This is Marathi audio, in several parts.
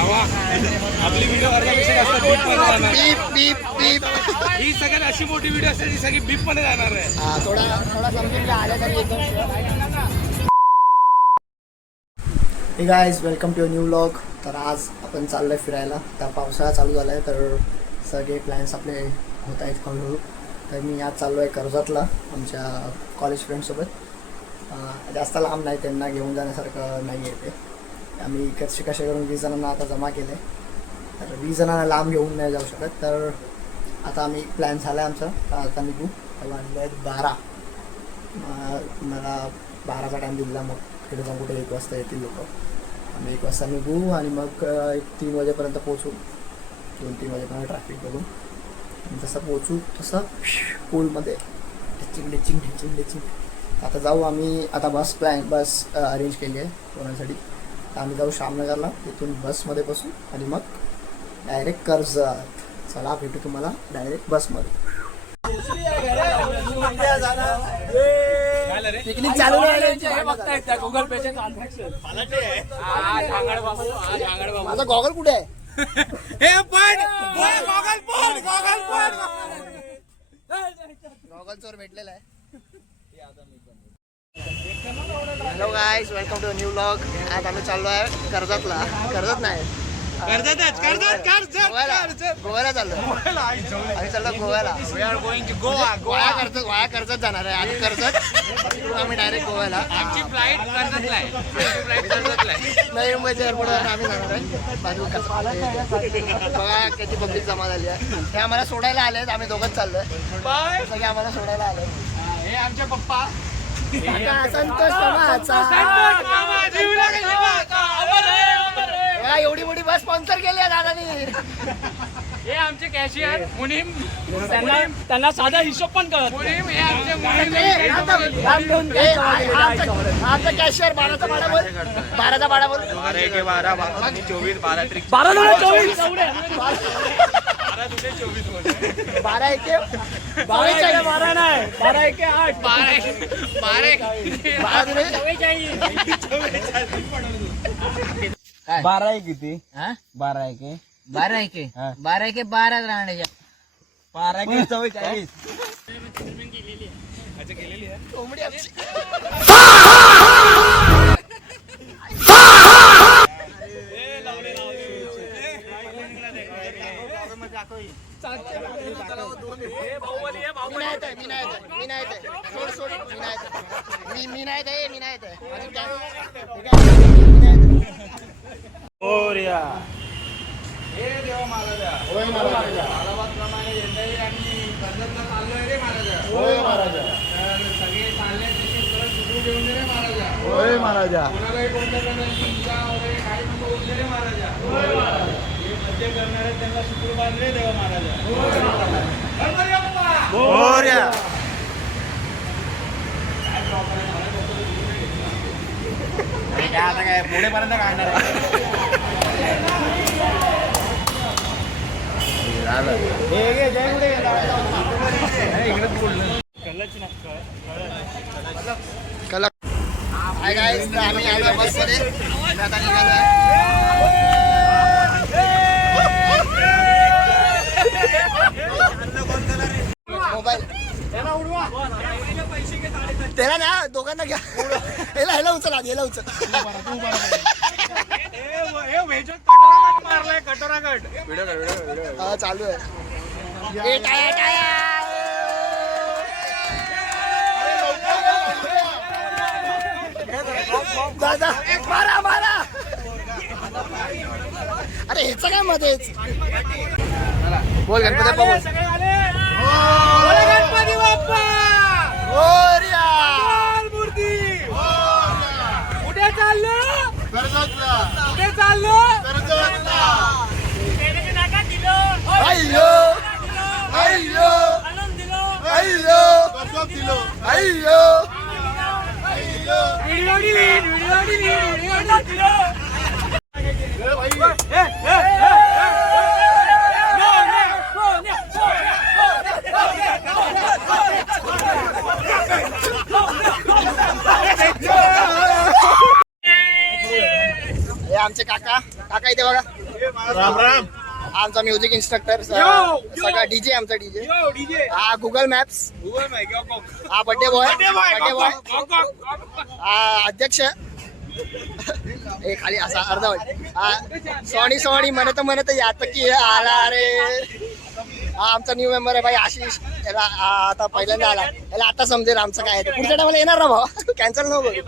आपली व्हिडिओ करण्यापेक्षा जास्त बीप मध्ये जाणार. ही सगळ्यात अशी मोठी व्हिडिओ असते जी सगळी बीप मध्ये जाणार आहे. थोडा समजून घ्या आल्या तरी एकदम. Hey guys welcome to new vlog. तर आज आपण चाललो आहे फिरायला. तर पावसाळा चालू झाला आहे तर सगळे प्लॅन्स आपले होत आहेत हळूहळू. तर मी आज चाललो आहे कर्जतला आमच्या कॉलेज फ्रेंडसोबत. जास्त लांब नाही, त्यांना घेऊन जाण्यासारखं नाही आहे ते. आम्ही कसे करून 20 जणांना आता जमा केले. तर 20 जणांना लांब घेऊन नाही जाऊ शकत. तर आता आम्ही प्लॅन झाला आहे आमचा. तर आता निघू. वाजले आहेत 12. मला 12चा टाईम दिला. मग तिकडे जाऊन कुठे 1 वाजता येतील लोक. आम्ही 1 वाजता निघू आणि मग 3 वाजेपर्यंत पोहोचू. 2-3 वाजेपर्यंत ट्रॅफिक बघून जसं पोहोचू तसं पूलमध्ये ढिचिंग. आता जाऊ आम्ही. आता बस अरेंज केली आहे कोणासाठी. तर आम्ही जाऊ श्यामनगरला. तिथून बसमध्ये बसू आणि मग डायरेक्ट कर्जत. चला भेटू तुम्हाला डायरेक्ट बसमध्ये. पिकनिक चालू आहे. गुगल पे माझा गॉगल कुठे आहे? गॉगल चोर भेटलेला आहे. Hello guys, welcome to new vlog. आज आम्ही चाललो आहे कर्जतला. कर्जत नाही, गोव्याला चाललो. आम्ही चाललो गोव्याला. गोवा कर्जत जाणार आहे. आम्ही कर्जत तिकडून आम्ही डायरेक्ट गोव्याला. आमची फ्लाईट कर्जतला आहे. नवी मुंबईच्या एअरपोर्टवर आम्ही जाणार आहे. बघा किती पब्लिक जमा झाली आहे. ते आम्हाला सोडायला आले. आम्ही दोघंच चाललोय. सगळे आम्हाला सोडायला आले. हे आमचे पप्पा संतोष एवढी मोठी बस स्पॉन्सर केली आहे दादानी. हे आमचे कॅशियर मुनीम. त्यांना साधा हिशोब पण कळत. मुनीम हे आमचे आमचा कॅशियर 12चा भाडा बोल. 12चा भाडा बोल. 12 24 12 12 12 एके 12 नाही 12 एके 8 12 किती? 12 एके 12 राहण्याच्या 12 एके 44. कोंबडी आमची. मी नाही हे देवा महाराजा. होय महाराजा. आलाबादप्रमाणे यंदाही आम्ही कर्जतला चाललोय रे महाराजा. होय महाराजा. तर सगळे चालले तसे परत सुरू घेऊन दे रे महाराजा. होय महाराजा. कोणालाही कोणत्या प्रकारची इजा वगैरे काही नको होऊ दे रे महाराजा. होय महाराजा. हे मध्य करणारे त्यांना शुक्र बांध रे देवा महाराजा. होय महाराजा. गणपती बाप्पा मोरया. काय आता काय पुढेपर्यंत काढणार हाय गाईज, आम्ही आलो बसमध्ये. आता निघालोय. मोबाईल त्याला ना दोघांना घ्या. ह्याला उचल आधी. ह्याला उचल. मारलाय कटोरागड. हा चालू आहे. दादा मारा. अरे ह्याचं काय मध्येच. बोल गणपती बाप्पा बोल. गणपती बाप्पा मोरया. मूर्ती. कुठे चाललो? कर्जतला. कुठे चाललो? कर्जतला. अय्यो अय्यो अय्यो अय्यो. व्हिडिओ डिलीट आमचे काका इथे बघा राम राम. आमचा म्युझिक इन्स्ट्रक्टर सगळा डीजे आमचा डीजे हा गुगल मॅप्स हा बड्डे बॉय हा अध्यक्ष हे खाली असा अर्धा हा सॉनी म्हणत यात की आला रे. हा आमचा न्यू मेंबर आहे भाई आशिष. याला आता पहिल्यांदा आला, याला आता समजेल आमचं काय आहे ते. पुढच्या टायमाला येणार ना भाऊ, कॅन्सल नको करू.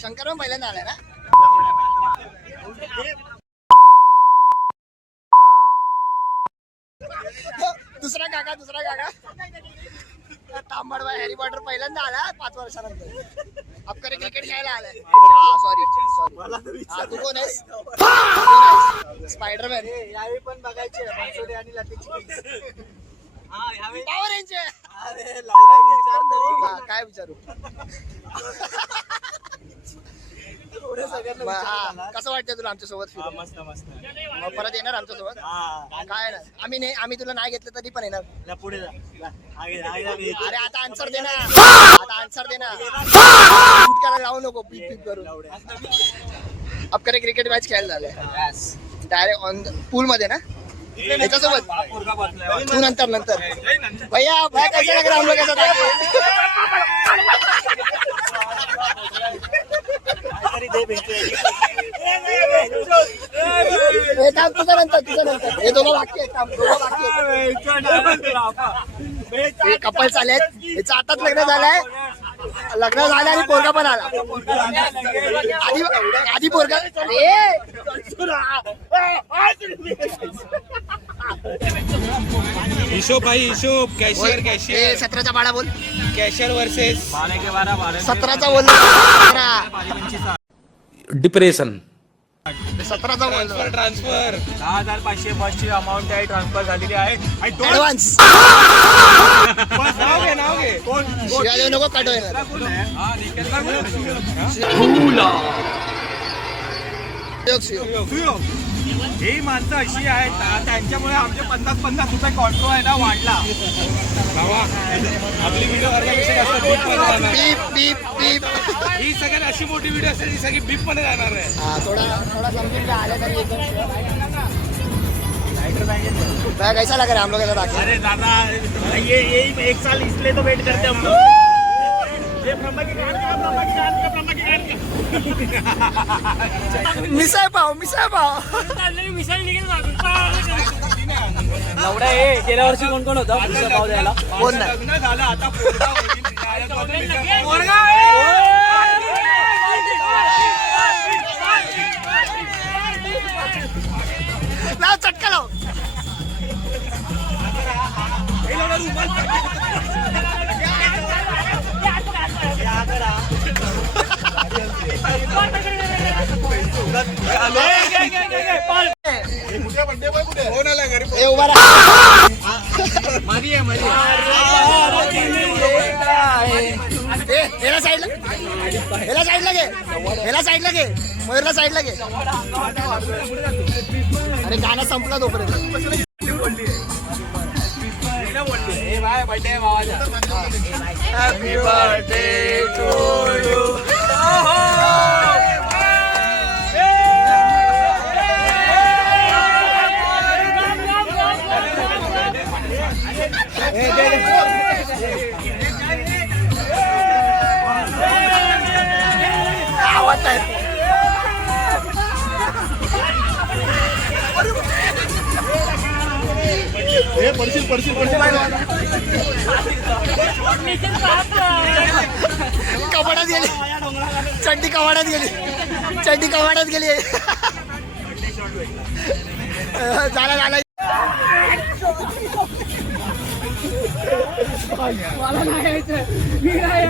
शंकर पण पहिल्यांदा आलाय ना. दुसरा काका तांबडबाई हॅरी पॉटर पहिल्यांदा आला 5 वर्षानंतर. अपकरे क्रिकेट खेळायला आलाय. सॉरी हा तू कोण आहेस? स्पायडरमॅन. यावेळी पण बघायचे बनसोडे आणि लतीची पॉवर यांचे. काय विचारू कसं वाटतं तुला आमच्या सोबत? मस्त मस्त. मग परत येणार आमच्या सोबत? काय ना आम्ही तुला नाही घेतलं तरी पण येणार. पुढे अरे आता आन्सर दे ना, शूट करायला लावू नको पीप पीप करून. अपकरे क्रिकेट मॅच खेळायला झालंय डायरेक्ट ऑन पूल मध्ये ना त्याच्यासोबत. तू नंतर भैया कैसा लग रहा हम लोग कैसा तुझं नंतर हे दोघं बाकी आहेत. कपल चालेत. याचं आताच लग्न झालंय आणि पोरगा पण आला. आधी पोरगा हिशोब भाई हिशोब. कॅशियर 17चा बाळा बोल. कॅशियर वर्सेस 17चा बोल. डिप्रेशन 17चा बोल. ट्रान्सफर 10,500 बसची अमाऊंट आहे, ट्रान्सफर झालेली आहे. ऍडव्हान्स नाव घे. शिवाय देऊ नको कट होईल. ही माणसं अशी आहेत त्यांच्यामुळे आमचे 50 रुपये कॉन्ट्रो आहे ना वाढला. आपली व्हिडिओ बीप बीप बीप. ही सगळ्यात अशी मोठी व्हिडिओ असेल ही सगळी बीप मध्ये जाणार आहे. थोड़ा समझिए आले तरी एकदम कैसा लग रहा है हम लोग ऐसा? अरे दादा ये 1 साल इसलिए तो वेट करते हम लोग. मिसळ पाव एवढा हे गेल्या वर्षी कोण होता पाव द्यायला? कोण नाही. लग्न झालं आता लाव चटका लाव. ए उभा राहा. याला साईडला घे मयूरला साईडला घे. अरे गाणं संपलं तोपर्यंत. Happy birthday to you. आवाज आहे. कपाडात गेली चड्डी, कवाडात गेली. झाला मला नाही यायचं. मी नाही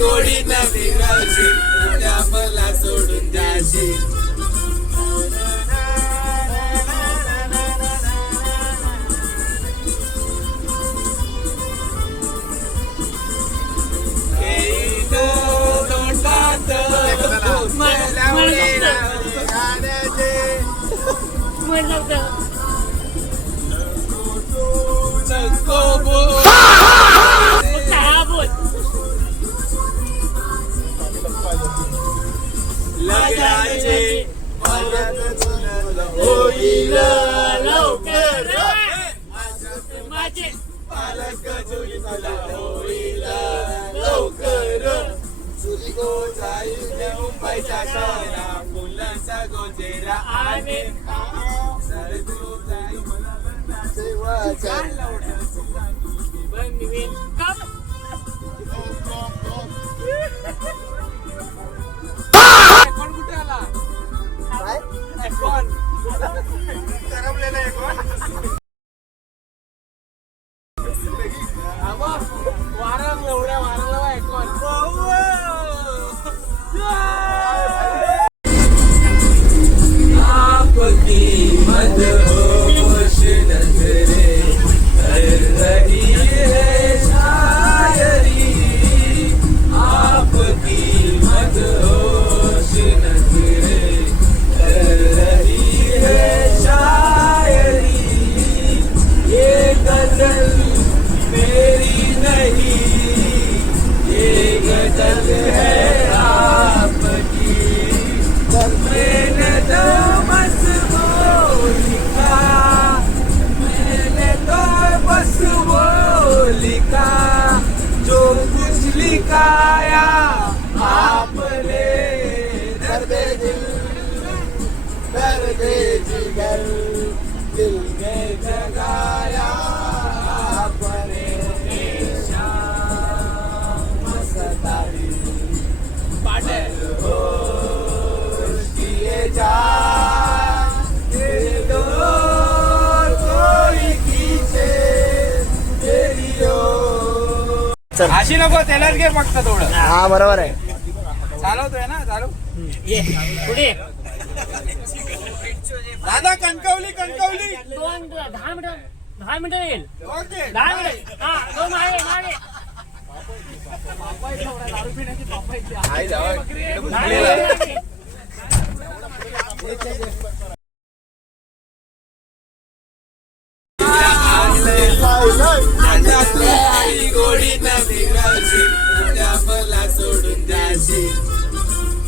गोडी नदी मला सोडून जाशी होईल लवकर माझे पालक जुली तुला होईल लवकर तुझी गो जाईल मुंबईच्या शहरा फुलांचा गोजेरा आणि सरदू जाईल बनवीन कोण कुठे आला कोण करमलेला आहे कोण वारं एवढ्या वाराला आहे कोण आपकी मदहोश नजरे कर रही है शायरी आपकी मदहोश नजरे कर रही है शायरी ये गजल मेरी नहीं ये गजल है आपकी मैंने तो बस वो लिखा मैंने तो बस वो लिखा जो कुछ लिखाया आपने दर्दे दिल दर्दे जिगर दिल में जगाया आपने शाम सताई पाटे जा तेरे दो कोई खींचे तेरी ओर अशी नको त्यालाच घे फक्त थोडं हा बरोबर आहे. चालवतोय ना चालू ये पुढे दादा कणकवली कणकवली 10 मिनिटं येईल. ओके 10 मिनिट हा दोन मागे मागे आई जावा मागे. गोडी नदी मला सोडून जाशी